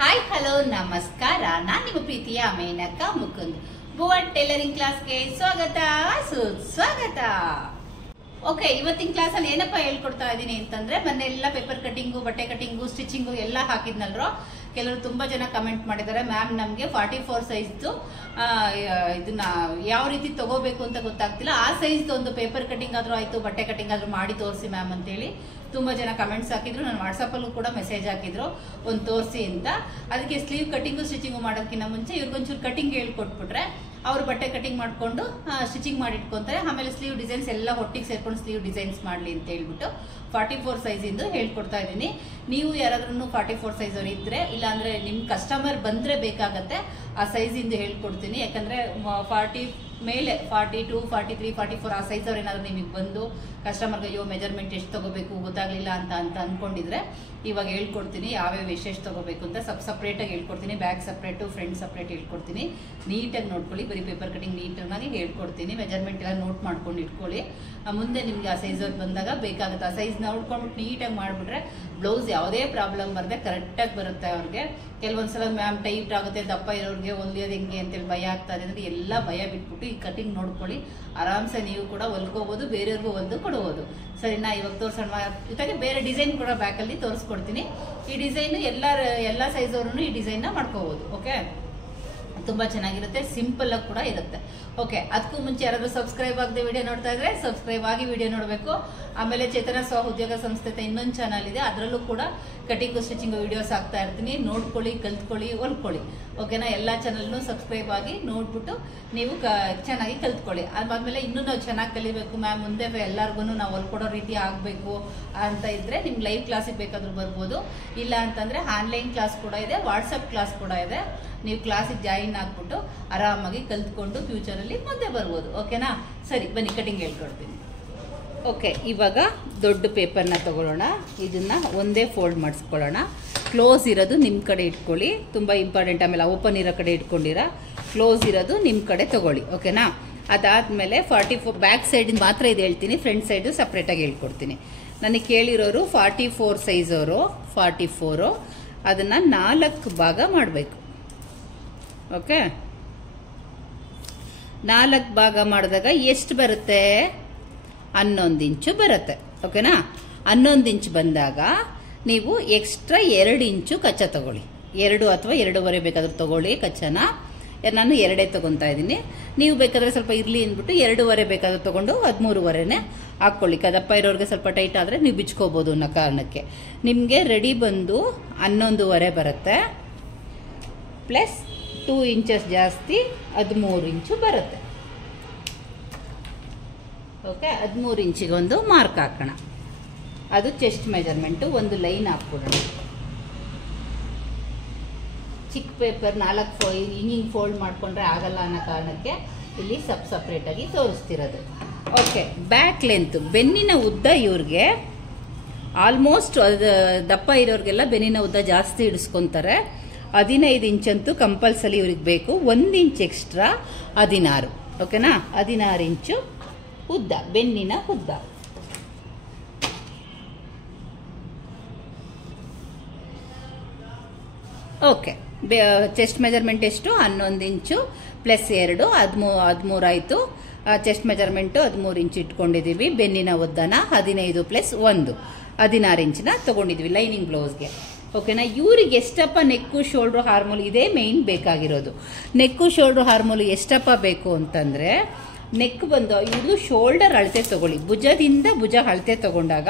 Hi hello ನಮಸ್ಕಾರ. ನಾನು ನಿಮ್ಮ ಪ್ರೀತಿಯ ಮೇನಕಾ ಮುಕುಂದ್. ಭುವನ್ ಟೈಲರಿಂಗ್ ಕ್ಲಾಸ್ಗೆ ಸ್ವಾಗತ ಸುಸ್ವಾಗತ. ಓಕೆ, ಇವತ್ತಿನ ಕ್ಲಾಸ್ ಅಲ್ಲಿ ಏನಪ್ಪಾ ಹೇಳ್ಕೊಡ್ತಾ ಇದೀನಿ ಅಂತಂದ್ರೆ, ಮೊನ್ನೆಲ್ಲ ಪೇಪರ್ ಕಟಿಂಗು, ಬಟ್ಟೆ ಕಟಿಂಗು, ಸ್ಟಿಚಿಂಗು ಎಲ್ಲ ಹಾಕಿದ್ನಲ್ರೋ. ಕೆಲವರು ತುಂಬಾ ಜನ ಕಮೆಂಟ್ ಮಾಡಿದ್ದಾರೆ, ಮ್ಯಾಮ್ ನಮ್ಗೆ 44 ಸೈಜ್ದು ಇದನ್ನ ಯಾವ ರೀತಿ ತಗೋಬೇಕು ಅಂತ ಗೊತ್ತಾಗ್ತಿಲ್ಲ, ಆ ಸೈಜ್ದು ಒಂದು ಪೇಪರ್ ಕಟಿಂಗ್ ಆದ್ರೂ ಆಯ್ತು, ಬಟ್ಟೆ ಕಟಿಂಗ್ ಆದ್ರೂ ಮಾಡಿ ತೋರಿಸಿ ಮ್ಯಾಮ್ ಅಂತೇಳಿ ತುಂಬಾ ಜನ ಕಮೆಂಟ್ಸ್ ಹಾಕಿದ್ರು. ನಾನು ವಾಟ್ಸಪ್ ಅಲ್ಲೂ ಕೂಡ ಮೆಸೇಜ್ ಹಾಕಿದ್ರು ಒಂದು ತೋರಿಸಿ ಅಂತ. ಅದಕ್ಕೆ ಸ್ಲೀವ್ ಕಟಿಂಗು ಸ್ಟಿಚಿಂಗು ಮಾಡೋದಕ್ಕಿಂತ ಮುಂಚೆ ಇವ್ರಿಗೊಂಚೂರು ಕಟಿಂಗ್ ಹೇಳ್ಕೊಟ್ಬಿಟ್ರೆ ಅವ್ರು ಬಟ್ಟೆ ಕಟಿಂಗ್ ಮಾಡ್ಕೊಂಡು ಸ್ಟಿಚಿಂಗ್ ಮಾಡಿ ಇಟ್ಕೊಂತಾರೆ. ಆಮೇಲೆ ಸ್ಲೀವ್ ಡಿಸೈನ್ಸ್ ಎಲ್ಲ ಒಟ್ಟಿಗೆ ಸೇರ್ಕೊಂಡು ಸ್ಲೀವ್ ಡಿಸೈನ್ಸ್ ಮಾಡಲಿ ಅಂತ ಹೇಳ್ಬಿಟ್ಟು 44 ಸೈಜ್ ಇಂದು ಹೇಳ್ಕೊಡ್ತಾ ಇದ್ದೀನಿ. ನೀವು ಯಾರಾದ್ರೂ 44 ಸೈಜ್ ಅವ್ರು ಇದ್ರೆ, ಇಲ್ಲಾಂದ್ರೆ ನಿಮ್ ಕಸ್ಟಮರ್ ಬಂದ್ರೆ ಬೇಕಾಗತ್ತೆ, ಆ ಸೈಜ್ ಇಂದು ಹೇಳ್ಕೊಡ್ತೀನಿ. ಯಾಕಂದ್ರೆ 40 ಮೇಲೆ 42, 43, 44 ಆ ಸೈಜ್ ಅವ್ರು ಏನಾದ್ರು ನಿಮಗೆ ಬಂದು ಕಸ್ಟಮರ್ಗೆ ಅಯ್ಯೋ ಮೆಜರ್ಮೆಂಟ್ ಎಷ್ಟು ತಗೋಬೇಕು ಗೊತ್ತಾಗ್ಲಿಲ್ಲ ಅಂತ ಅನ್ಕೊಂಡಿದ್ರೆ ಇವಾಗ ಹೇಳ್ಕೊಡ್ತೀನಿ. ಯಾವ್ಯಾವ ಎಷ್ಟೆಷ್ಟು ತಗೋಬೇಕು ಅಂತ ಸಪ್ರೇಟ್ ಆಗಿ ಹೇಳ್ಕೊಡ್ತೀನಿ. ಬ್ಯಾಕ್ ಸಪ್ರೇಟು, ಫ್ರಂಟ್ ಸಪ್ರೇಟ್ ಹೇಳ್ಕೊಡ್ತೀನಿ. ನೀಟಾಗಿ ನೋಡ್ಕೊಳ್ಳಿ. ಬರೀ ಪೇಪರ್ ಕಟಿಂಗ್ ನೀಟಾಗಿ ಹೇಳ್ಕೊಡ್ತೀನಿ. ಮೆಜರ್ಮೆಂಟ್ ಎಲ್ಲ ನೋಟ್ ಮಾಡ್ಕೊಂಡು ಇಟ್ಕೊಳ್ಳಿ. ಮುಂದೆ ನಿಮ್ಗೆ ಆ ಸೈಜ್ ಅವ್ರು ಬಂದಾಗ ಬೇಕಾಗುತ್ತೆ. ಆ ಸೈಜ್ ನೋಡ್ಕೊಂಡ್ಬಿಟ್ಟು ನೀಟಾಗಿ ಮಾಡ್ಬಿಟ್ರೆ ಬ್ಲೌಸ್ ಯಾವುದೇ ಪ್ರಾಬ್ಲಮ್ ಬರದೆ ಕರೆಕ್ಟಾಗಿ ಬರುತ್ತೆ ಅವ್ರಿಗೆ. ಕೆಲವೊಂದ್ಸಲ ಮ್ಯಾಮ್ ಟೈಟ್ ಆಗುತ್ತೆ, ದಪ್ಪ ಇರೋರಿಗೆ ಹೊಲಿಯೋದು ಹೆಂಗೆ ಅಂತೇಳಿ ಭಯ ಆಗ್ತದೆ ಅಂದ್ರೆ ಎಲ್ಲ ಭಯ ಬಿಟ್ಬಿಟ್ಟು ಈ ಕಟಿಂಗ್ ನೋಡ್ಕೊಳ್ಳಿ. ಆರಾಮ್ಸೆ ನೀವು ಕೂಡ ಹೊಲ್ಕೋಬಹುದು, ಬೇರೆಯವ್ರಿಗೂ ಹೊಲ್ದು ಕೊಡ್ಬೋದು. ಸರಿನಾ? ಇವಾಗ ತೋರ್ಸೋಣ. ಜೊತೆಗೆ ಬೇರೆ ಡಿಸೈನ್ ಕೂಡ ಬ್ಯಾಕಲ್ಲಿ ತೋರಿಸ್ಕೊಡ್ತೀನಿ. ಈ ಡಿಸೈನ್ ಎಲ್ಲ ಸೈಜ್ ಅವ್ರೂ ಈ ಡಿಸೈನ್ನ ಮಾಡ್ಕೋಬಹುದು. ಓಕೆ, ತುಂಬಾ ಚೆನ್ನಾಗಿರುತ್ತೆ, ಸಿಂಪಲ್ ಆಗಿ ಕೂಡ ಇರುತ್ತೆ. ಓಕೆ, ಅದಕ್ಕೂ ಮುಂಚೆ ಯಾರಾದ್ರೂ ಸಬ್ಸ್ಕ್ರೈಬ್ ಆಗದೆ ವಿಡಿಯೋ ನೋಡ್ತಾ ಇದ್ರೆ ಸಬ್ಸ್ಕ್ರೈಬ್ ಆಗಿ ವಿಡಿಯೋ ನೋಡಬೇಕು. ಆಮೇಲೆ ಚೇತನ ಸ್ವ ಉದ್ಯೋಗ ಸಂಸ್ಥೆ ಇನ್ನೊಂದು ಚಾನಲ್ ಇದೆ, ಅದರಲ್ಲೂ ಕೂಡ ಕಟಿಂಗ್ ಸ್ಟಿಚಿಂಗ್ ವಿಡಿಯೋಸ್ ಹಾಕ್ತಾ ಇರ್ತೀನಿ. ನೋಡ್ಕೊಳ್ಳಿ, ಕಲ್ತ್ಕೊಳ್ಳಿ, ಹೊಲ್ಕೊಳ್ಳಿ. ಓಕೆನಾ? ಎಲ್ಲ ಚಾನಲ್ನು ಸಬ್ಸ್ಕ್ರೈಬ್ ಆಗಿ ನೋಡ್ಬಿಟ್ಟು ನೀವು ಚೆನ್ನಾಗಿ ಕಲ್ತ್ಕೊಳ್ಳಿ. ಅದಾದ್ಮೇಲೆ ಇನ್ನೂ ನಾವು ಚೆನ್ನಾಗಿ ಕಲಿಬೇಕು ಮ್ಯಾಮ್, ಮುಂದೆ ಎಲ್ಲರಿಗೂ ನಾವು ಹೊಲ್ಕೊಡೋ ರೀತಿ ಆಗಬೇಕು ಅಂತ ಇದ್ರೆ ನಿಮ್ಗೆ ಲೈವ್ ಕ್ಲಾಸಿಗೆ ಬೇಕಾದ್ರೂ ಬರ್ಬೋದು. ಇಲ್ಲ ಅಂತಂದ್ರೆ ಆನ್ಲೈನ್ ಕ್ಲಾಸ್ ಕೂಡ ಇದೆ, ವಾಟ್ಸಪ್ ಕ್ಲಾಸ್ ಕೂಡ ಇದೆ. ನೀವು ಕ್ಲಾಸಿಗೆ ಜಾಯಿನ್ ಆಗ್ಬಿಟ್ಟು ಆರಾಮಾಗಿ ಕಲ್ತ್ಕೊಂಡು ಫ್ಯೂಚರಲ್ಲಿ ಮುಂದೆ ಬರ್ಬೋದು. ಓಕೆನಾ? ಸರಿ, ಬನ್ನಿ ಕಟಿಂಗ್ ಹೇಳ್ಕೊಡ್ತೀನಿ. ಓಕೆ, ಇವಾಗ ದೊಡ್ಡ ಪೇಪರ್ನ ತಗೊಳ್ಳೋಣ. ಇದನ್ನ ಒಂದೇ ಫೋಲ್ಡ್ ಮಾಡಿಸ್ಕೊಳ್ಳೋಣ. ಕ್ಲೋಸ್ ಇರೋದು ನಿಮ್ಮ ಕಡೆ ಇಟ್ಕೊಳ್ಳಿ, ತುಂಬ ಇಂಪಾರ್ಟೆಂಟ್. ಆಮೇಲೆ ಓಪನ್ ಇರೋ ಕಡೆ ಇಟ್ಕೊಂಡಿರ, ಕ್ಲೋಸ್ ಇರೋದು ನಿಮ್ಮ ಕಡೆ ತಗೊಳ್ಳಿ. ಓಕೆನಾ? ಅದಾದಮೇಲೆ 44 ಬ್ಯಾಕ್ ಸೈಡ್ ಮಾತ್ರ ಇದು ಹೇಳ್ತೀನಿ, ಫ್ರಂಟ್ ಸೈಡು ಸಪ್ರೇಟಾಗಿ ಹೇಳ್ಕೊಡ್ತೀನಿ. ನನಗೆ ಕೇಳಿರೋರು 44 ಸೈಜ್ ಅವರು 44 ಅದನ್ನು 4 ಭಾಗ ಮಾಡಬೇಕು. ಓಕೆ, 4 ಭಾಗ ಮಾಡಿದಾಗ ಎಷ್ಟು ಬರುತ್ತೆ? 11 ಇಂಚು ಬರುತ್ತೆ. ಓಕೆನಾ? 11 ಇಂಚು ಬಂದಾಗ ನೀವು ಎಕ್ಸ್ಟ್ರಾ 2 ಇಂಚು ಕಚ್ಚಾ ತಗೊಳ್ಳಿ. 2 ಅಥವಾ 2.5 ಬೇಕಾದ್ರೂ ತಗೊಳ್ಳಿ ಕಚ್ಚಾನ. ನಾನು 2 ತಗೊತಾ ಇದ್ದೀನಿ. ನೀವು ಬೇಕಾದ್ರೆ ಸ್ವಲ್ಪ ಇರ್ಲಿ ಅಂದ್ಬಿಟ್ಟು 2.5 ಬೇಕಾದ್ರೂ ತಗೊಂಡು 13.5ನೇ ಹಾಕೊಳ್ಳಿ. ದಪ್ಪ ಇರೋರಿಗೆ ಸ್ವಲ್ಪ ಟೈಟ್ ಆದರೆ ನೀವು ಬಿಚ್ಕೋಬಹುದು ಅನ್ನೋ ಕಾರಣಕ್ಕೆ. ನಿಮಗೆ ರೆಡಿ ಬಂದು 11.5 ಬರುತ್ತೆ, ಪ್ಲಸ್ 2 ಇಂಚಸ್ ಜಾಸ್ತಿ 13 ಇಂಚು ಬರುತ್ತೆ. ಓಕೆ, 13 ಇಂಚಿಗೆ ಒಂದು ಮಾರ್ಕ್ ಹಾಕೋಣ. ಅದು ಚೆಸ್ಟ್ ಮೆಜರ್ಮೆಂಟು. ಒಂದು ಲೈನ್ ಹಾಕ್ಬಿಡೋಣ. ಚಿಕ್ಕ ಪೇಪರ್ 4 ಹಿಂಗಿಂಗ್ ಫೋಲ್ಡ್ ಮಾಡ್ಕೊಂಡ್ರೆ ಆಗಲ್ಲ ಅನ್ನೋ ಕಾರಣಕ್ಕೆ ಇಲ್ಲಿ ಸಪ್ರೇಟ್ ಆಗಿ ತೋರಿಸ್ತಿರೋದು. ಓಕೆ, ಬ್ಯಾಕ್ ಲೆಂತ್, ಬೆನ್ನಿನ ಉದ್ದ ಇವ್ರಿಗೆ ಆಲ್ಮೋಸ್ಟ್ ದಪ್ಪ ಇರೋರಿಗೆಲ್ಲ ಬೆನ್ನಿನ ಉದ್ದ ಜಾಸ್ತಿ ಇಡಿಸ್ಕೊಂತಾರೆ. 15 ಇಂಚಂತೂ ಕಂಪಲ್ಸರಿ ಇವ್ರಿಗೆ ಬೇಕು. 1 ಇಂಚ್ ಎಕ್ಸ್ಟ್ರಾ 16. ಓಕೆನಾ? 16 ಇಂಚು ಉದ್ದ, ಬೆನ್ನಿನ ಉದ್ದ. ಓಕೆ, ಚೆಸ್ಟ್ ಮೆಜರ್ಮೆಂಟ್ ಎಷ್ಟು? 11 ಇಂಚು ಪ್ಲಸ್ 2 13 ಆಯಿತು. ಚೆಸ್ಟ್ ಮೆಜರ್ಮೆಂಟು 13 ಇಂಚು ಇಟ್ಕೊಂಡಿದ್ದೀವಿ. ಬೆನ್ನಿನ ಉದ್ದನ 15 ಪ್ಲಸ್ 1 16 ಇಂಚಿನ ತಗೊಂಡಿದ್ವಿ ಲೈನಿಂಗ್ ಬ್ಲೌಸ್ಗೆ. ಓಕೆನಾ? ಇವ್ರಿಗೆ ಎಷ್ಟಪ್ಪ ನೆಕ್ಕು ಶೋಲ್ಡ್ರು ಹಾರ್ಮೋಲ್ ಇದೇ ಮೇನ್ ಬೇಕಾಗಿರೋದು. ನೆಕ್ಕು ಶೋಲ್ಡ್ರು ಹಾರ್ಮೋಲ್ ಎಷ್ಟಪ್ಪ ಬೇಕು ಅಂತಂದ್ರೆ, ನೆಕ್ ಬಂದು ಇದು ಶೋಲ್ಡರ್ ಅಳತೆ ತಗೊಳ್ಳಿ. ಭುಜದಿಂದ ಭುಜ ಅಳತೆ ತಗೊಂಡಾಗ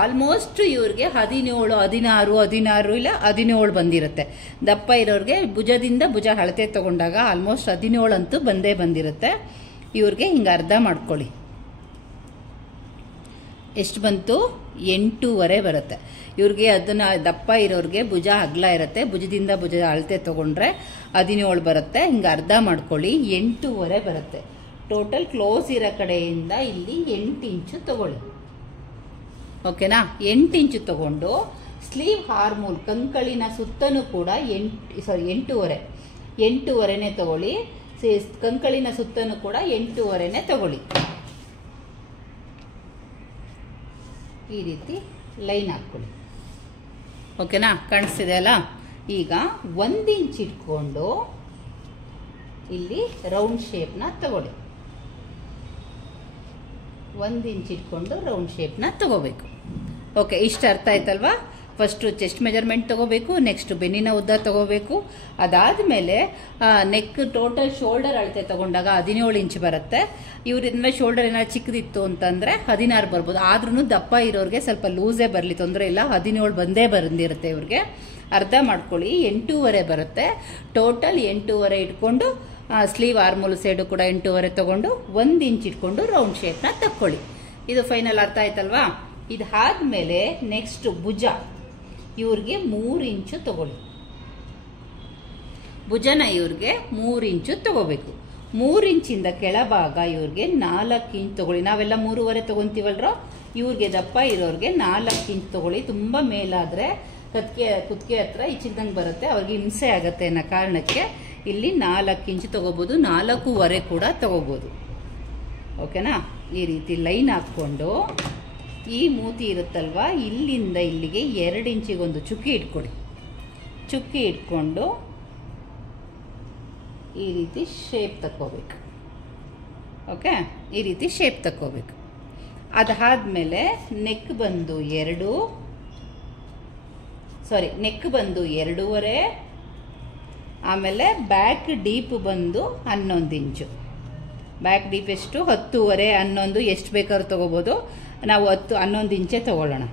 ಆಲ್ಮೋಸ್ಟ್ ಇವ್ರಿಗೆ 17, 16 ಇಲ್ಲ 17 ಬಂದಿರುತ್ತೆ. ದಪ್ಪ ಇರೋರಿಗೆ ಭುಜದಿಂದ ಭುಜ ಅಳತೆ ತಗೊಂಡಾಗ ಆಲ್ಮೋಸ್ಟ್ 17 ಅಂತೂ ಬಂದಿರುತ್ತೆ. ಇವ್ರಿಗೆ ಹಿಂಗೆ ಅರ್ಧ ಮಾಡ್ಕೊಳ್ಳಿ. ಎಷ್ಟು ಬಂತು? 8.5 ಬರುತ್ತೆ. ಇವ್ರಿಗೆ ಅದನ್ನ ದಪ್ಪ ಇರೋರಿಗೆ ಭುಜ ಅಗಲ ಇರುತ್ತೆ, ಭುಜದಿಂದ ಭುಜ ಅಳತೆ ತಗೊಂಡ್ರೆ 17 ಬರುತ್ತೆ. ಹಿಂಗೆ ಅರ್ಧ ಮಾಡ್ಕೊಳ್ಳಿ. 8.5 ಬರುತ್ತೆ. ಟೋಟಲ್ ಕ್ಲೋಸ್ ಇರೋ ಕಡೆಯಿಂದ ಇಲ್ಲಿ 8 ಇಂಚು ತಗೊಳ್ಳಿ. ಓಕೆನಾ? 8 ಇಂಚು ತಗೊಂಡು ಸ್ಲೀವ್ ಹಾರ್ಮೋಲ್ ಕಂಕಳಿನ ಸುತ್ತನೂ ಕೂಡ 8.5ನೇ ತಗೊಳ್ಳಿ. ಕಂಕಳಿನ ಸುತ್ತನೂ ಕೂಡ 8.5ನೇ ತಗೊಳ್ಳಿ. ಈ ರೀತಿ ಲೈನ್ ಹಾಕ್ಕೊಳ್ಳಿ. ಓಕೆನಾ? ಕಾಣಿಸ್ತಿದೆ ಅಲ್ಲ? ಈಗ 1 ಇಂಚ್ ಇಟ್ಕೊಂಡು ಇಲ್ಲಿ ರೌಂಡ್ ಶೇಪ್ನ ತಗೊಳ್ಳಿ. 1 ಇಂಚ್ ಇಟ್ಕೊಂಡು ರೌಂಡ್ ಶೇಪ್ನ ತಗೋಬೇಕು. ಓಕೆ, ಇಷ್ಟು ಅರ್ಥ ಆಯ್ತಲ್ವಾ? ಫಸ್ಟು ಚೆಸ್ಟ್ ಮೆಜರ್ಮೆಂಟ್ ತಗೋಬೇಕು, ನೆಕ್ಸ್ಟ್ ಬೆನ್ನಿನ ಉದ್ದ ತಗೋಬೇಕು. ಅದಾದಮೇಲೆ ನೆಕ್ ಟೋಟಲ್ ಶೋಲ್ಡರ್ ಅಳತೆ ತಗೊಂಡಾಗ 17 ಇಂಚ್ ಬರುತ್ತೆ. ಇವರಿಂದ ಶೋಲ್ಡರ್ ಏನಾದ್ರು ಚಿಕ್ಕದಿತ್ತು ಅಂತಂದರೆ 16 ಬರ್ಬೋದು. ಆದ್ರೂ ದಪ್ಪ ಇರೋರಿಗೆ ಸ್ವಲ್ಪ ಲೂಸೇ ಬರಲಿ, ತೊಂದರೆ ಇಲ್ಲ. 17 ಬಂದಿರುತ್ತೆ ಇವ್ರಿಗೆ. ಅರ್ಧ ಮಾಡ್ಕೊಳ್ಳಿ, 8.5 ಬರುತ್ತೆ. ಟೋಟಲ್ 8.5 ಇಟ್ಕೊಂಡು ಸ್ಲೀವ್ ಆರ್ಮೋಲ್ ಸೈಡು ಕೂಡ 8.5 ತಗೊಂಡು 1 ಇಂಚ್ ಇಟ್ಕೊಂಡು ರೌಂಡ್ ಶೇಪ್ನ ತಕ್ಕೊಳ್ಳಿ. ಇದು ಫೈನಲ್ ಅರ್ಥ ಆಯ್ತಲ್ವಾ? ಇದಾದ್ಮೇಲೆ ನೆಕ್ಸ್ಟ್ ಭುಜ, ಇವ್ರಿಗೆ 3 ಇಂಚು ತಗೊಳ್ಳಿ. ಭುಜನ ಇವ್ರಿಗೆ 3 ಇಂಚು ತಗೋಬೇಕು. 3 ಇಂಚಿಂದ ಕೆಳಭಾಗ ಇವ್ರಿಗೆ 4 ಇಂಚ್ ತಗೊಳ್ಳಿ. ನಾವೆಲ್ಲ 3.5 ತಗೊಂತೀವಲ್ರೋ, ಇವ್ರಿಗೆ ದಪ್ಪ ಇರೋರಿಗೆ 4 ಇಂಚ್ ತಗೊಳ್ಳಿ. ತುಂಬ ಮೇಲಾದರೆ ಕುತ್ತಿಗೆ ಹತ್ರ ಚಿಕ್ಕದಂಗೆ ಬರುತ್ತೆ, ಅವ್ರಿಗೆ ಹಿಂಸೆ ಆಗುತ್ತೆ ಅನ್ನೋ ಕಾರಣಕ್ಕೆ ಇಲ್ಲಿ 4 ಇಂಚು ತಗೋಬೋದು, 4.5 ಕೂಡ ತಗೋಬೋದು. ಓಕೆನಾ? ಈ ರೀತಿ ಲೈನ್ ಹಾಕ್ಕೊಂಡು ಈ ಮೂತಿ ಇರುತ್ತಲ್ವಾ, ಇಲ್ಲಿಂದ ಇಲ್ಲಿಗೆ 2 ಇಂಚಿಗೊಂದು ಚುಕ್ಕಿ ಇಟ್ಕೊಳ್ಳಿ. ಚುಕ್ಕಿ ಇಟ್ಕೊಂಡು ಈ ರೀತಿ ಶೇಪ್ ತಕ್ಕೋಬೇಕು. ಓಕೆ, ಈ ರೀತಿ ಶೇಪ್ ತಕ್ಕೋಬೇಕು. ಅದಾದಮೇಲೆ ನೆಕ್ ಬಂದು 2.5, ಆಮೇಲೆ ಬ್ಯಾಕ್ ಡೀಪ್ ಬಂದು 11 ಇಂಚು. ಬ್ಯಾಕ್ ಡೀಪ್ ಎಷ್ಟು? 10.5, 11 ಎಷ್ಟು ಬೇಕಾದ್ರೂ ತಗೋಬೋದು. ನಾವು 11 ಇಂಚೇ ತಗೊಳ್ಳೋಣ.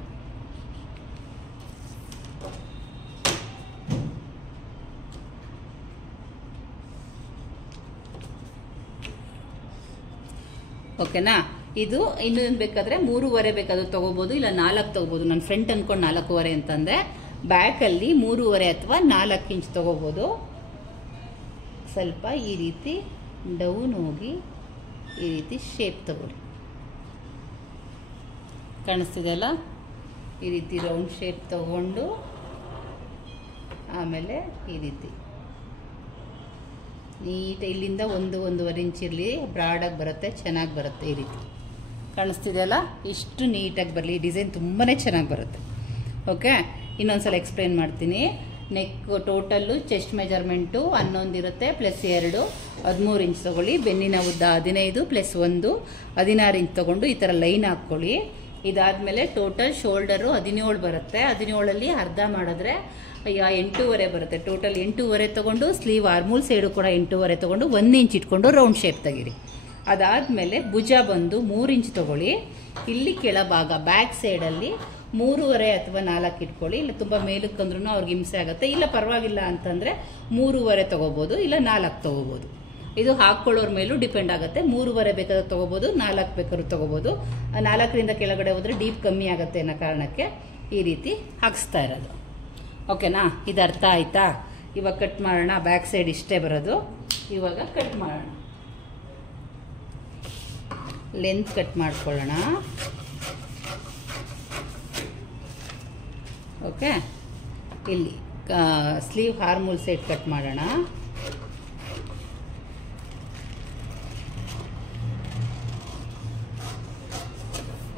ಓಕೆನಾ? ಇದು ಇನ್ನೊಂದು ಬೇಕಾದ್ರೆ 3.5 ಬೇಕಾದ್ರೂ ತಗೋಬೋದು, ಇಲ್ಲ 4 ತಗೋಬೋದು. ನಾನು ಫ್ರಂಟ್ ಅನ್ಕೊಂಡು 4.5 ಅಂತಂದೆ. ಬ್ಯಾಕಲ್ಲಿ 3.5 ಅಥವಾ 4 ಇಂಚ್ ತಗೋಬೋದು. ಸ್ವಲ್ಪ ಈ ರೀತಿ ಡೌನ್ ಹೋಗಿ ಈ ರೀತಿ ಶೇಪ್ ತಗೊಳ್ಳಿ. ಕಾಣಿಸ್ತಿದೆಯಲ್ಲ? ಈ ರೀತಿ ರೌಂಡ್ ಶೇಪ್ ತಗೊಂಡು ಆಮೇಲೆ ಈ ರೀತಿ ನೀಟ್ ಇಲ್ಲಿಂದ 1.5 ಇಂಚ್ ಇರಲಿ, ಬ್ರಾಡಾಗಿ ಬರುತ್ತೆ, ಚೆನ್ನಾಗಿ ಬರುತ್ತೆ. ಈ ರೀತಿ ಕಾಣಿಸ್ತಿದೆಯಲ್ಲ? ಇಷ್ಟು ನೀಟಾಗಿ ಬರಲಿ, ಡಿಸೈನ್ ತುಂಬಾ ಚೆನ್ನಾಗಿ ಬರುತ್ತೆ. ಓಕೆ, ಇನ್ನೊಂದ್ಸಲ ಎಕ್ಸ್ಪ್ಲೇನ್ ಮಾಡ್ತೀನಿ. ನೆಕ್ ಟೋಟಲ್ಲು ಚೆಸ್ಟ್ ಮೆಜರ್ಮೆಂಟು 11 ಇರುತ್ತೆ, ಪ್ಲಸ್ 2 13 ಇಂಚ್ ತೊಗೊಳ್ಳಿ. ಬೆನ್ನಿನ ಉದ್ದ 15 ಪ್ಲಸ್ 1 16 ಇಂಚ್ ತೊಗೊಂಡು ಈ ಥರ ಲೈನ್ ಹಾಕ್ಕೊಳ್ಳಿ. ಇದಾದಮೇಲೆ ಟೋಟಲ್ ಶೋಲ್ಡರು 17 ಬರುತ್ತೆ. 17ಅಲ್ಲಿ ಅರ್ಧ ಮಾಡಿದ್ರೆ 8.5 ಬರುತ್ತೆ. ಟೋಟಲ್ 8.5 ತೊಗೊಂಡು ಸ್ಲೀವ್ ಆರ್ಮೂಲ್ ಸೈಡು ಕೂಡ 8.5 ತೊಗೊಂಡು 1 ಇಂಚ್ ಇಟ್ಕೊಂಡು ರೌಂಡ್ ಶೇಪ್ ತೆಗೀರಿ. ಅದಾದಮೇಲೆ ಭುಜ ಬಂದು 3 ಇಂಚ್ ತೊಗೊಳ್ಳಿ. ಇಲ್ಲಿ ಕೆಳಭಾಗ ಬ್ಯಾಕ್ ಸೈಡಲ್ಲಿ 3.5 ಅಥವಾ 4 ಇಟ್ಕೊಳ್ಳಿ. ಇಲ್ಲ ತುಂಬ ಮೇಲಕ್ಕಂದ್ರೂ ಅವ್ರಿಗೆ ಹಿಂಸೆ ಆಗುತ್ತೆ. ಇಲ್ಲ ಪರವಾಗಿಲ್ಲ ಅಂತಂದರೆ 3.5 ತೊಗೋಬೋದು, ಇಲ್ಲ 4 ತೊಗೋಬೋದು. ಇದು ಹಾಕ್ಕೊಳ್ಳೋರ ಮೇಲೂ ಡಿಪೆಂಡ್ ಆಗುತ್ತೆ. 3.5 ಬೇಕಾದ್ರೂ ತೊಗೋಬೋದು, 4 ಬೇಕಾದ್ರೂ ತೊಗೋಬೋದು. 4ರಿಂದ ಕೆಳಗಡೆ ಹೋದರೆ ಡೀಪ್ ಕಮ್ಮಿ ಆಗುತ್ತೆ ಅನ್ನೋ ಕಾರಣಕ್ಕೆ ಈ ರೀತಿ ಹಾಕ್ಸ್ತಾ ಇರೋದು. ಓಕೆನಾ? ಇದು ಅರ್ಥ ಆಯ್ತಾ? ಇವಾಗ ಕಟ್ ಮಾಡೋಣ. ಬ್ಯಾಕ್ ಸೈಡ್ ಇಷ್ಟೇ ಬರೋದು. ಇವಾಗ ಕಟ್ ಮಾಡೋಣ. ಲೆಂತ್ ಕಟ್ ಮಾಡ್ಕೊಳ್ಳೋಣ. ಓಕೆ, ಇಲ್ಲಿ ಸ್ಲೀವ್ ಆರ್ಮೂಲ್ ಸೈಡ್ ಕಟ್ ಮಾಡೋಣ.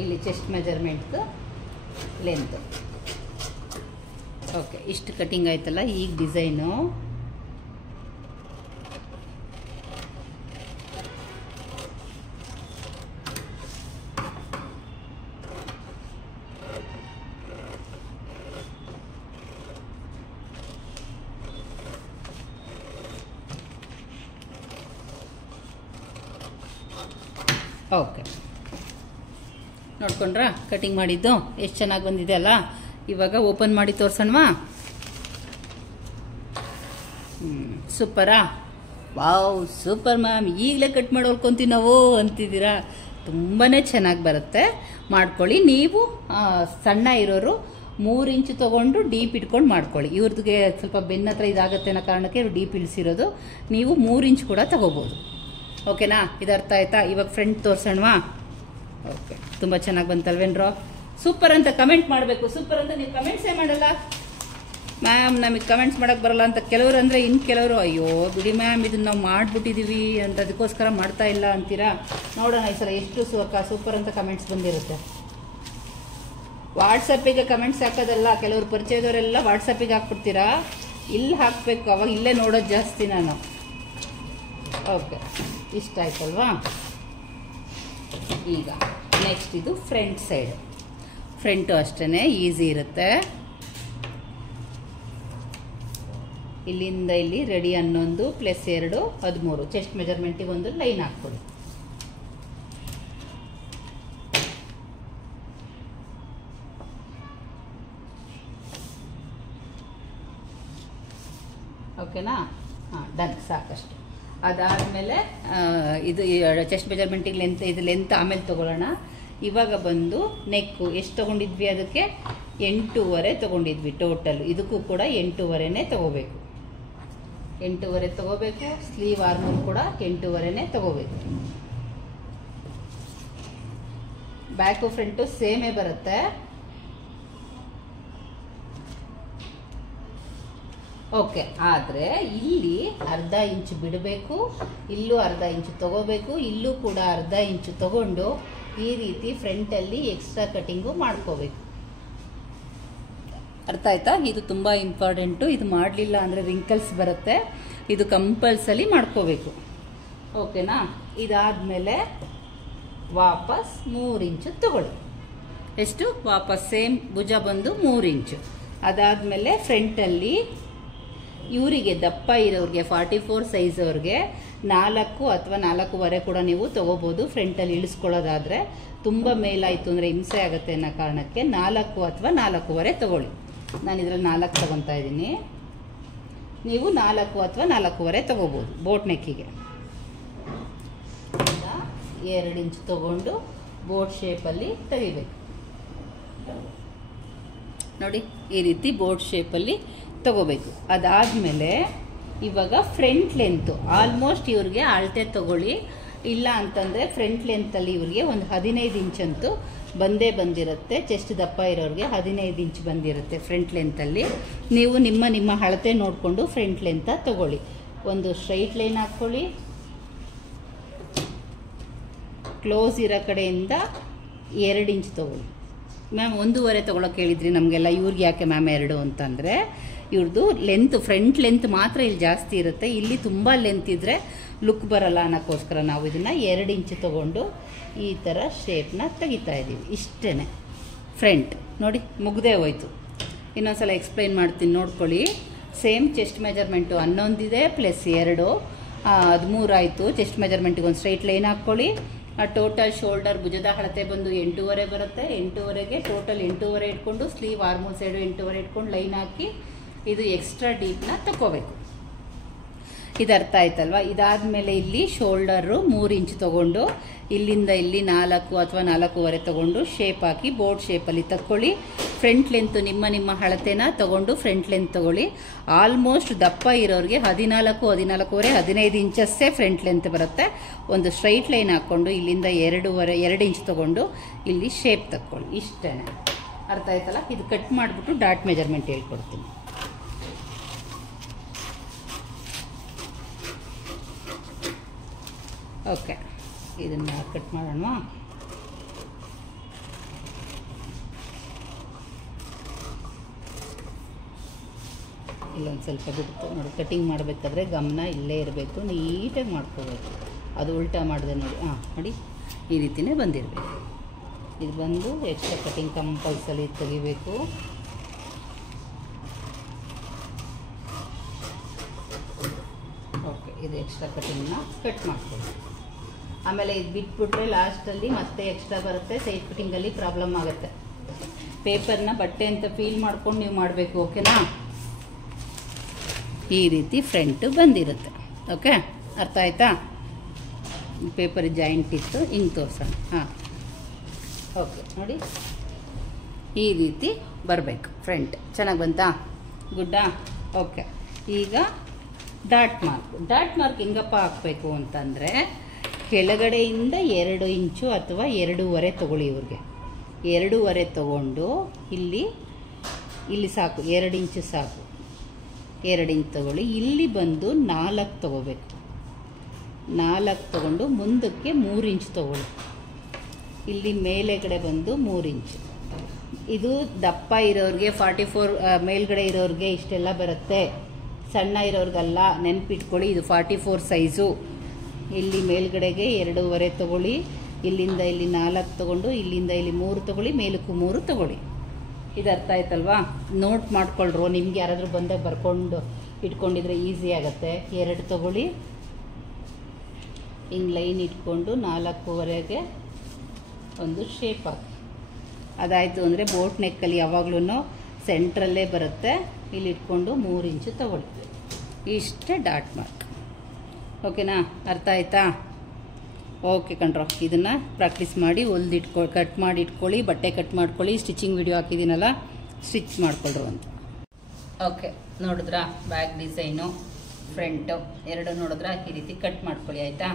ಇಲ್ಲಿ ಚೆಸ್ಟ್ ಮೆಜರ್ಮೆಂಟ್ ಲೆಂತ್. ಓಕೆ, ಇಷ್ಟು ಕಟಿಂಗ್ ಆಯ್ತಲ್ಲ. ಈಗ ಡಿಸೈನು ಓಕೆ, ನೋಡ್ಕೊಂಡ್ರಾ ಕಟಿಂಗ್ ಮಾಡಿದ್ದು ಎಷ್ಟು ಚೆನ್ನಾಗಿ ಬಂದಿದೆ ಅಲ್ಲ? ಇವಾಗ ಓಪನ್ ಮಾಡಿ ತೋರ್ಸೋಣವಾ? ಸೂಪರಾ? ವಾವ್, ಸೂಪರ್ ಮ್ಯಾಮ್, ಈಗಲೇ ಕಟ್ ಮಾಡಿ ಹೊಲ್ಕೊಂತೀವಿ ನಾವು ಅಂತಿದ್ದೀರಾ? ತುಂಬಾ ಚೆನ್ನಾಗಿ ಬರುತ್ತೆ, ಮಾಡ್ಕೊಳ್ಳಿ. ನೀವು ಸಣ್ಣ ಇರೋರು 3 ಇಂಚು ತೊಗೊಂಡು ಡೀಪ್ ಇಟ್ಕೊಂಡು ಮಾಡ್ಕೊಳ್ಳಿ. ಇವ್ರದ್ಗೆ ಸ್ವಲ್ಪ ಬೆನ್ನ ಹತ್ರ ಇದಾಗುತ್ತೆ ಅನ್ನೋ ಕಾರಣಕ್ಕೆ ಇವ್ರು ಡೀಪ್ ಇಳಿಸಿರೋದು. ನೀವು 3 ಇಂಚ್ ಕೂಡ ತಗೋಬೋದು. ಓಕೆನಾ? ಇದು ಅರ್ಥ ಆಯ್ತಾ? ಇವಾಗ ಫ್ರಂಟ್ ತೋರ್ಸೋಣವಾ? ಓಕೆ, ತುಂಬ ಚೆನ್ನಾಗಿ ಬಂತಲ್ವೇನ್ರೋ? ಸೂಪರ್ ಅಂತ ಕಮೆಂಟ್ ಮಾಡಬೇಕು. ಸೂಪರ್ ಅಂತ ನೀವು ಕಮೆಂಟ್ಸೇ ಮಾಡಲ್ಲ ಮ್ಯಾಮ್. ನಮಗೆ ಕಮೆಂಟ್ಸ್ ಮಾಡೋಕ್ಕೆ ಬರಲ್ಲ ಅಂತ ಕೆಲವರು ಅಂದರೆ, ಇನ್ನು ಕೆಲವರು ಅಯ್ಯೋ ಬಿಡಿ ಮ್ಯಾಮ್ ಇದನ್ನು ನಾವು ಮಾಡಿಬಿಟ್ಟಿದ್ದೀವಿ ಅಂತ ಅದಕ್ಕೋಸ್ಕರ ಮಾಡ್ತಾ ಇಲ್ಲ ಅಂತೀರಾ. ನೋಡೋಣ ಈ ಸಲ ಎಷ್ಟು ಸೂಪರ್ ಅಂತ ಕಮೆಂಟ್ಸ್ ಬಂದಿರುತ್ತೆ. ವಾಟ್ಸಪ್ಪಿಗೆ ಕಮೆಂಟ್ಸ್ ಹಾಕೋದಲ್ಲ, ಕೆಲವರು ಪರಿಚಯದವರೆಲ್ಲ ವಾಟ್ಸಪ್ಪಿಗೆ ಹಾಕ್ಬಿಡ್ತೀರಾ. ಇಲ್ಲಿ ಹಾಕಬೇಕು, ಅವಾಗ ಇಲ್ಲೇ ನೋಡೋದು ಜಾಸ್ತಿ ನಾನು. ಓಕೆ, ಇಷ್ಟ ಆಯ್ತಲ್ವಾ? ಈಗ ನೆಕ್ಸ್ಟ್ ಇದು ಫ್ರಂಟ್ ಸೈಡ್. ಫ್ರಂಟು ಅಷ್ಟೇ ಈಸಿ ಇರುತ್ತೆ. ಇಲ್ಲಿಂದ ಇಲ್ಲಿ ರೆಡಿ 11 + 2 13 ಚೆಸ್ಟ್ ಮೆಜರ್ಮೆಂಟಿಗೆ ಒಂದು ಲೈನ್ ಹಾಕ್ಕೊಳ್ಳಿ. ಓಕೆನಾ? ಹಾಂ, ಡನ್, ಸಾಕಷ್ಟು. ಅದಾದಮೇಲೆ ಇದು ಚೆಸ್ಟ್ ಮೆಜರ್ಮೆಂಟಿಗೆ ಲೆಂತ್ ಆಮೇಲೆ ತೊಗೊಳ್ಳೋಣ. ಇವಾಗ ಬಂದು ನೆಕ್ಕು ಎಷ್ಟು ತೊಗೊಂಡಿದ್ವಿ? ಅದಕ್ಕೆ 8.5 ತೊಗೊಂಡಿದ್ವಿ ಟೋಟಲ್. ಇದಕ್ಕೂ ಕೂಡ 8.5ನೇ ತೊಗೋಬೇಕು. 8.5 ತೊಗೋಬೇಕು. ಸ್ಲೀವ್ ಆರ್ಮೂಲ್ ಕೂಡ 8.5ನೇ ತೊಗೋಬೇಕು. ಬ್ಯಾಕು ಫ್ರಂಟು ಸೇಮೇ ಬರುತ್ತೆ. ಓಕೆ, ಆದರೆ ಇಲ್ಲಿ ಅರ್ಧ ಇಂಚು ಬಿಡಬೇಕು, ಇಲ್ಲೂ ಅರ್ಧ ಇಂಚು ತಗೋಬೇಕು, ಇಲ್ಲೂ ಕೂಡ ಅರ್ಧ ಇಂಚು ತಗೊಂಡು ಈ ರೀತಿ ಫ್ರಂಟಲ್ಲಿ ಎಕ್ಸ್ಟ್ರಾ ಕಟಿಂಗು ಮಾಡ್ಕೋಬೇಕು. ಅರ್ಥ ಆಯ್ತಾ? ಇದು ತುಂಬ ಇಂಪಾರ್ಟೆಂಟು. ಇದು ಮಾಡಲಿಲ್ಲ ಅಂದರೆ ರಿಂಕಲ್ಸ್ ಬರುತ್ತೆ. ಇದು ಕಂಪಲ್ಸರಿ ಮಾಡ್ಕೋಬೇಕು. ಓಕೆನಾ? ಇದಾದಮೇಲೆ ವಾಪಸ್ 3 ಇಂಚು ತಗೊಳ್ಳಿ. ಎಷ್ಟು? ವಾಪಸ್ ಸೇಮ್ ಭುಜ ಬಂದು 3 ಇಂಚು. ಅದಾದಮೇಲೆ ಫ್ರಂಟಲ್ಲಿ ಇವರಿಗೆ ದಪ್ಪ ಇರೋರಿಗೆ 44 ಸೈಜ್ ಅವ್ರಿಗೆ 4 ಅಥವಾ 4.5 ಕೂಡ ನೀವು ತೊಗೋಬೋದು. ಫ್ರಂಟಲ್ಲಿ ಇಳಿಸ್ಕೊಳ್ಳೋದಾದರೆ ತುಂಬ ಮೇಲಾಯಿತು ಅಂದರೆ ಹಿಂಸೆ ಆಗುತ್ತೆ ಅನ್ನೋ ಕಾರಣಕ್ಕೆ 4 ಅಥವಾ 4.5 ತೊಗೊಳ್ಳಿ. ನಾನು ಇದರಲ್ಲಿ 4 ತೊಗೊತಾ ಇದ್ದೀನಿ. ನೀವು 4 ಅಥವಾ 4.5 ತೊಗೋಬೋದು ಬೋಟ್ ನೆಕ್ಕಿಗೆ. 2 ಇಂಚು ತೊಗೊಂಡು ಬೋಟ್ ಶೇಪಲ್ಲಿ ತೆಗಿಬೇಕು. ನೋಡಿ, ಈ ರೀತಿ ಬೋಟ್ ಶೇಪಲ್ಲಿ ತಗೋಬೇಕು. ಅದಾದಮೇಲೆ ಇವಾಗ ಫ್ರಂಟ್ ಲೆಂತು ಆಲ್ಮೋಸ್ಟ್ ಇವ್ರಿಗೆ ಅಳತೆ ತಗೊಳ್ಳಿ. ಇಲ್ಲ ಅಂತಂದರೆ ಫ್ರಂಟ್ ಲೆಂತಲ್ಲಿ ಇವ್ರಿಗೆ ಒಂದು 15 ಇಂಚಂತೂ ಬಂದೇ ಬಂದಿರುತ್ತೆ. ಚೆಸ್ಟ್ ದಪ್ಪ ಇರೋರಿಗೆ 15 ಇಂಚ್ ಬಂದಿರುತ್ತೆ ಫ್ರಂಟ್ ಲೆಂತಲ್ಲಿ. ನೀವು ನಿಮ್ಮ ಅಳತೆ ನೋಡಿಕೊಂಡು ಫ್ರಂಟ್ ಲೆಂತ ತಗೊಳ್ಳಿ. ಒಂದು ಸ್ಟ್ರೈಟ್ ಲೈನ್ ಹಾಕ್ಕೊಳ್ಳಿ. ಕ್ಲೋಸ್ ಇರೋ ಕಡೆಯಿಂದ 2 ಇಂಚ್ ತೊಗೊಳ್ಳಿ. ಮ್ಯಾಮ್ 1.5 ತೊಗೊಳಕ್ಕೆ ಹೇಳಿದ್ರಿ ನಮಗೆಲ್ಲ, ಇವ್ರಿಗೆ ಯಾಕೆ ಮ್ಯಾಮ್ 2 ಅಂತಂದರೆ ಇವ್ರದ್ದು ಲೆಂತ್ ಫ್ರಂಟ್ ಲೆಂತ್ ಮಾತ್ರ ಇಲ್ಲಿ ಜಾಸ್ತಿ ಇರುತ್ತೆ. ಇಲ್ಲಿ ತುಂಬ ಲೆಂತ್ ಇದ್ದರೆ ಲುಕ್ ಬರಲ್ಲ ಅನ್ನೋಕ್ಕೋಸ್ಕರ ನಾವು ಇದನ್ನು 2 ಇಂಚು ತೊಗೊಂಡು ಈ ಥರ ಶೇಪ್ನ ತೆಗಿತಾ ಇದ್ದೀವಿ. ಇಷ್ಟೇ ಫ್ರಂಟ್. ನೋಡಿ, ಮುಗ್ದೇ ಹೋಯ್ತು. ಇನ್ನೊಂದ್ಸಲ ಎಕ್ಸ್ಪ್ಲೈನ್ ಮಾಡ್ತೀನಿ, ನೋಡ್ಕೊಳ್ಳಿ. ಸೇಮ್ ಚೆಸ್ಟ್ ಮೆಜರ್ಮೆಂಟು 11 ಇದೆ +2 13 ಆಯಿತು. ಚೆಸ್ಟ್ ಮೆಜರ್ಮೆಂಟಿಗೆ ಒಂದು ಸ್ಟ್ರೈಟ್ ಲೈನ್ ಹಾಕ್ಕೊಳ್ಳಿ. ಟೋಟಲ್ ಶೋಲ್ಡರ್ ಭುಜದ ಅಳತೆ ಬಂದು 8.5 ಬರುತ್ತೆ. 8.5ಗೆ ಟೋಟಲ್ 8.5 ಇಟ್ಕೊಂಡು ಸ್ಲೀವ್ ಆರ್ಮೂಲ್ ಸೈಡು 8.5 ಇಟ್ಕೊಂಡು ಲೈನ್ ಹಾಕಿ ಇದು ಎಕ್ಸ್ಟ್ರಾ ಡೀಪ್ನ ತಗೋಬೇಕು. ಇದು ಅರ್ಥ ಆಯ್ತಲ್ವಾ? ಇದಾದಮೇಲೆ ಇಲ್ಲಿ ಶೋಲ್ಡರು 3 ಇಂಚ್ ತೊಗೊಂಡು ಇಲ್ಲಿಂದ ಇಲ್ಲಿ 4 ಅಥವಾ 4.5 ತೊಗೊಂಡು ಶೇಪ್ ಹಾಕಿ ಬೋರ್ಡ್ ಶೇಪಲ್ಲಿ ತಕ್ಕೊಳ್ಳಿ. ಫ್ರಂಟ್ ಲೆಂತ್ ನಿಮ್ಮ ಅಳತೆನ ತೊಗೊಂಡು ಫ್ರಂಟ್ ಲೆಂತ್ ತೊಗೊಳ್ಳಿ. ಆಲ್ಮೋಸ್ಟ್ ದಪ್ಪ ಇರೋರಿಗೆ 14, 14.5, 15 ಇಂಚಸ್ಸೇ ಫ್ರಂಟ್ ಲೆಂತ್ ಬರುತ್ತೆ. ಒಂದು ಸ್ಟ್ರೈಟ್ ಲೈನ್ ಹಾಕ್ಕೊಂಡು ಇಲ್ಲಿಂದ 2 ಇಂಚ್ ತೊಗೊಂಡು ಇಲ್ಲಿ ಶೇಪ್ ತಕ್ಕೊಳ್ಳಿ. ಇಷ್ಟೇ. ಅರ್ಥ ಆಯ್ತಲ್ಲ? ಇದು ಕಟ್ ಮಾಡಿಬಿಟ್ಟು ಡಾಟ್ ಮೆಜರ್ಮೆಂಟ್ ಹೇಳ್ಕೊಡ್ತೀನಿ. ಓಕೆ, ಇದನ್ನು ಕಟ್ ಮಾಡೋಣ. ಇಲ್ಲೊಂದು ಸ್ವಲ್ಪ ಬಿಡ್ತು ನೋಡಿ. ಕಟಿಂಗ್ ಮಾಡಬೇಕಾದ್ರೆ ಗಮನ ಇಲ್ಲೇ ಇರಬೇಕು, ನೀಟಾಗಿ ಮಾಡ್ಕೋಬೇಕು. ಅದು ಉಲ್ಟಾ ಮಾಡಿದೆ ನೋಡಿ. ನೋಡಿ, ಈ ರೀತಿಯೇ ಬಂದಿರಬೇಕು. ಇದು ಬಂದು ಎಕ್ಸ್ಟ್ರಾ ಕಟಿಂಗ್ ಕಂಪಲ್ಸರಿ ತೆಗಿಬೇಕು. ಓಕೆ, ಇದು ಎಕ್ಸ್ಟ್ರಾ ಕಟಿಂಗ್ನ ಕಟ್ ಮಾಡ್ಕೊಳ್ಳಿ. ಆಮೇಲೆ ಇದು ಬಿಟ್ಬಿಟ್ರೆ ಲಾಸ್ಟಲ್ಲಿ ಮತ್ತೆ ಎಕ್ಸ್ಟ್ರಾ ಬರುತ್ತೆ. ಸೈಡ್ ಕಟಿಂಗಲ್ಲಿ ಪ್ರಾಬ್ಲಮ್ ಆಗುತ್ತೆ. ಪೇಪರ್ನ ಬಟ್ಟೆ ಅಂತ ಫೀಲ್ ಮಾಡ್ಕೊಂಡು ನೀವು ಮಾಡಬೇಕು. ಓಕೆನಾ? ಈ ರೀತಿ ಫ್ರಂಟು ಬಂದಿರುತ್ತೆ. ಓಕೆ, ಅರ್ಥ ಆಯ್ತಾ? ಪೇಪರ್ ಜಾಯಿಂಟ್ ಇತ್ತು, ಹಿಂಗೆ ತೋರ್ಸೋಣ. ಓಕೆ, ನೋಡಿ, ಈ ರೀತಿ ಬರಬೇಕು ಫ್ರಂಟ್. ಚೆನ್ನಾಗಿ ಬಂತಾ? ಗುಡ್ಡಾ? ಓಕೆ, ಈಗ ಡಾಟ್ ಮಾರ್ಕ್ ಹೆಂಗಪ್ಪ ಹಾಕಬೇಕು ಅಂತಂದರೆ ಕೆಳಗಡೆಯಿಂದ 2 ಇಂಚು ಅಥವಾ 2.5 ತೊಗೊಳ್ಳಿ. ಇವ್ರಿಗೆ 2.5 ತೊಗೊಂಡು ಇಲ್ಲಿ ಸಾಕು, 2 ಇಂಚು ಸಾಕು. 2 ಇಂಚ್ ತೊಗೊಳ್ಳಿ. ಇಲ್ಲಿ ಬಂದು 4 ತೊಗೋಬೇಕು. 4 ತೊಗೊಂಡು ಮುಂದಕ್ಕೆ 3 ಇಂಚ್ ತೊಗೊಳ್ಳಿ. ಇಲ್ಲಿ ಮೇಲೆ ಕಡೆ ಬಂದು 3 ಇಂಚು. ಇದು ದಪ್ಪ ಇರೋರಿಗೆ 44 ಮೇಲ್ಗಡೆ ಇರೋರಿಗೆ ಇಷ್ಟೆಲ್ಲ ಬರುತ್ತೆ. ಸಣ್ಣ ಇರೋರಿಗೆಲ್ಲ ನೆನಪಿಟ್ಕೊಳ್ಳಿ, ಇದು 44 ಸೈಜು. ಇಲ್ಲಿ ಮೇಲ್ಗಡೆಗೆ 2.5 ತೊಗೊಳ್ಳಿ, ಇಲ್ಲಿಂದ ಇಲ್ಲಿ 4 ತೊಗೊಂಡು, ಇಲ್ಲಿಂದ ಇಲ್ಲಿ 3 ತೊಗೊಳ್ಳಿ, ಮೇಲಕ್ಕೂ 3 ತೊಗೊಳ್ಳಿ. ಇದು ಅರ್ಥ ಆಯ್ತಲ್ವಾ? ನೋಟ್ ಮಾಡ್ಕೊಳ್ರು, ನಿಮ್ಗೆ ಯಾರಾದರೂ ಬಂದಾಗ ಬರ್ಕೊಂಡು ಇಟ್ಕೊಂಡಿದ್ರೆ ಈಸಿ ಆಗುತ್ತೆ. 2 ತೊಗೊಳ್ಳಿ, ಹಿಂಗೆ ಲೈನ್ ಇಟ್ಕೊಂಡು 4ವರೆಗೆ ಒಂದು ಶೇಪ್ ಹಾಕಿ. ಅದಾಯಿತು ಅಂದರೆ ಬೋಟ್ ನೆಕ್ಕಲ್ಲಿ ಯಾವಾಗ್ಲೂ ಸೆಂಟ್ರಲ್ಲೇ ಬರುತ್ತೆ. ಇಲ್ಲಿ ಇಟ್ಕೊಂಡು 3 ಇಂಚು ತೊಗೊಳ್ಳಿ. ಇಷ್ಟೇ ಡಾಟ್ ಮಾರ್ಕ್. ಓಕೆನಾ? ಅರ್ಥ ಆಯ್ತಾ? ಓಕೆ ಕಣ್ರೋ, ಇದನ್ನು ಪ್ರಾಕ್ಟೀಸ್ ಮಾಡಿ ಕಟ್ ಮಾಡಿ ಇಟ್ಕೊಳ್ಳಿ, ಬಟ್ಟೆ ಕಟ್ ಮಾಡ್ಕೊಳ್ಳಿ. ಸ್ಟಿಚಿಂಗ್ ವಿಡಿಯೋ ಹಾಕಿದ್ದೀನಲ್ಲ, ಸ್ಟಿಚ್ ಮಾಡ್ಕೊಳ್ರು ಅಂತ. ಓಕೆ, ನೋಡಿದ್ರಾ? ಬ್ಯಾಕ್ ಡಿಸೈನು, ಫ್ರಂಟು ಎರಡು ನೋಡಿದ್ರಾ? ಈ ರೀತಿ ಕಟ್ ಮಾಡ್ಕೊಳ್ಳಿ, ಆಯಿತಾ?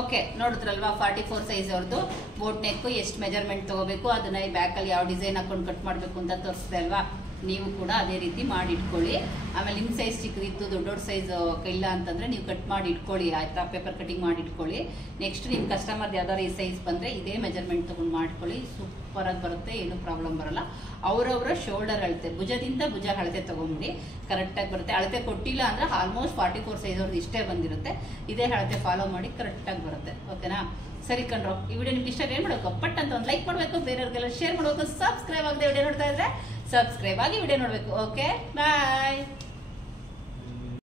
ಓಕೆ, ನೋಡಿದ್ರಲ್ವಾ? 44 ಸೈಜ್ ಅವ್ರದ್ದು ಬೋಟ್ ನೆಕ್ಕು ಎಷ್ಟು ಮೆಜರ್ಮೆಂಟ್ ತೊಗೋಬೇಕು, ಅದನ್ನ ಈ ಬ್ಯಾಕಲ್ಲಿ ಯಾವ ಡಿಸೈನ್ ಹಾಕೊಂಡು ಕಟ್ ಮಾಡಬೇಕು ಅಂತ ತೋರಿಸ್ದೆ ಅಲ್ವಾ? ನೀವು ಕೂಡ ಅದೇ ರೀತಿ ಮಾಡಿ ಇಟ್ಕೊಳ್ಳಿ. ಆಮೇಲೆ ನಿಮ್ಮ ಸೈಜ್ ಚಿಕ್ಕದಿತ್ತು, ದೊಡ್ಡ ಸೈಜ್ ಇಲ್ಲ ಅಂತಂದರೆ ನೀವು ಕಟ್ ಮಾಡಿ ಇಟ್ಕೊಳ್ಳಿ, ಆಯಿತಾ? ಪೇಪರ್ ಕಟಿಂಗ್ ಮಾಡಿ ಇಟ್ಕೊಳ್ಳಿ. ನೆಕ್ಸ್ಟ್ ನಿಮ್ಮ ಕಸ್ಟಮರ್ದು ಯಾವ್ದಾರು ಈ ಸೈಜ್ ಬಂದರೆ ಇದೇ ಮೆಜರ್ಮೆಂಟ್ ತೊಗೊಂಡು ಮಾಡ್ಕೊಳ್ಳಿ. ಸೂಪರಾಗಿ ಬರುತ್ತೆ, ಏನೂ ಪ್ರಾಬ್ಲಮ್ ಬರಲ್ಲ. ಅವರವರ ಶೋಲ್ಡರ್ ಅಳತೆ, ಭುಜದಿಂದ ಭುಜ ಅಳತೆ ತೊಗೊಂಬಿಡಿ, ಕರೆಕ್ಟಾಗಿ ಬರುತ್ತೆ. ಅಳತೆ ಕೊಟ್ಟಿಲ್ಲ ಅಂದರೆ ಆಲ್ಮೋಸ್ಟ್ 44 ಸೈಜ್ ಅವ್ರದ್ದು ಇಷ್ಟೇ ಬಂದಿರುತ್ತೆ. ಇದೇ ಅಳತೆ ಫಾಲೋ ಮಾಡಿ ಕರೆಕ್ಟಾಗಿ ಬರುತ್ತೆ. ಓಕೆನಾ? ಸರಿ ಕಣ್ರೋ, ಈ ವಿಡಿಯೋ ನಿಮ್ಗೆ ಇಷ್ಟ ಏನು ಮಾಡಬೇಕು? ಪಟ್ ಅಂತ ಒಂದು ಲೈಕ್ ಮಾಡಬೇಕು, ಬೇರೆಯವ್ರಿಗೆಲ್ಲ ಶೇರ್ ಮಾಡಬೇಕು. ಸಬ್ಸ್ಕ್ರೈಬ್ ಆಗದೆ ವಿಡಿಯೋ ನೋಡ್ತಾ ಇದ್ರೆ ಸಬ್ಸ್ಕ್ರೈಬ್ ಆಗಿ ವಿಡಿಯೋ ನೋಡಬೇಕು. ಓಕೆ, ಬಾಯ್.